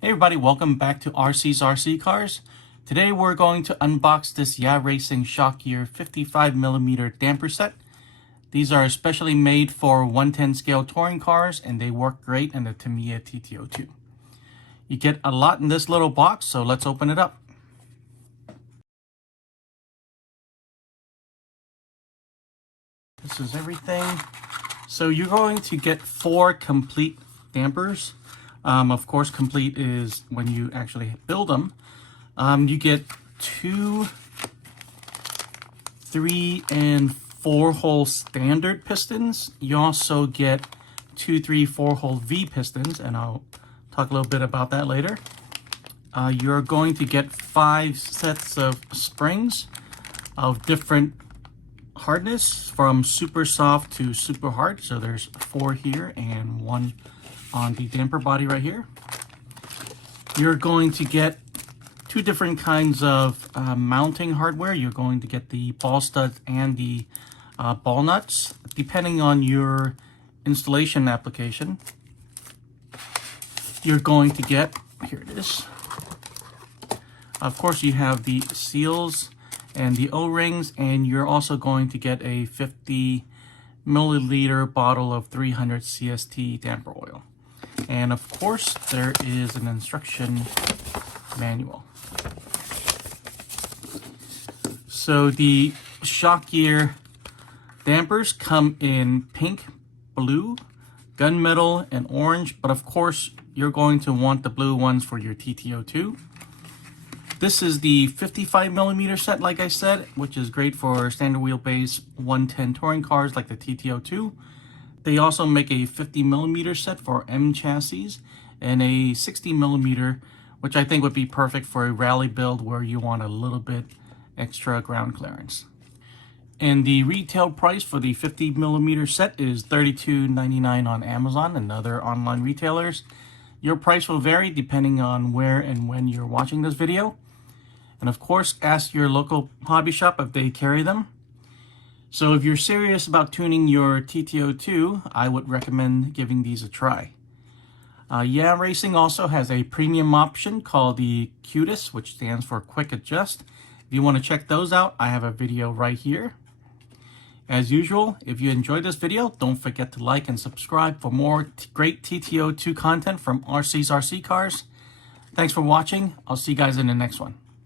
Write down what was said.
Hey everybody, welcome back to RC's RC Cars. Today we're going to unbox this Yeah Racing Shock Gear 55mm damper set. These are especially made for 110 scale touring cars and they work great in the Tamiya TT-02. You get a lot in this little box, so let's open it up. This is everything. So you're going to get 4 complete dampers. Of course, complete is when you actually build them. You get 2, 3, and 4 hole standard pistons. You also get 2, 3, 4 hole V pistons, and I'll talk a little bit about that later. You're going to get 5 sets of springs of different hardness from super soft to super hard. So there's 4 here and 1 on the damper body right here. You're going to get 2 different kinds of mounting hardware. You're going to get the ball studs and the ball nuts, depending on your installation application. You're going to get, here it is. Of course, you have the seals and the O-rings, and you're also going to get a 50 milliliter bottle of 300 CST damper oil. And of course, there is an instruction manual. So the Shock Gear dampers come in pink, blue, gunmetal, and orange, but of course, you're going to want the blue ones for your TT-02. This is the 55mm set, like I said, which is great for standard wheelbase 110 touring cars like the TT-02. They also make a 50mm set for M chassis and a 60mm, which I think would be perfect for a rally build where you want a little bit extra ground clearance. And the retail price for the 50mm set is $32.99 on Amazon and other online retailers. Your price will vary depending on where and when you're watching this video. And of course, ask your local hobby shop if they carry them. So if you're serious about tuning your TT-02, I would recommend giving these a try. Yeah Racing also has a premium option called the qutus, which stands for Quick Adjust. If you want to check those out, I have a video right here. As usual, if you enjoyed this video, don't forget to like and subscribe for more great TT-02 content from RC's RC Cars. Thanks for watching. I'll see you guys in the next one.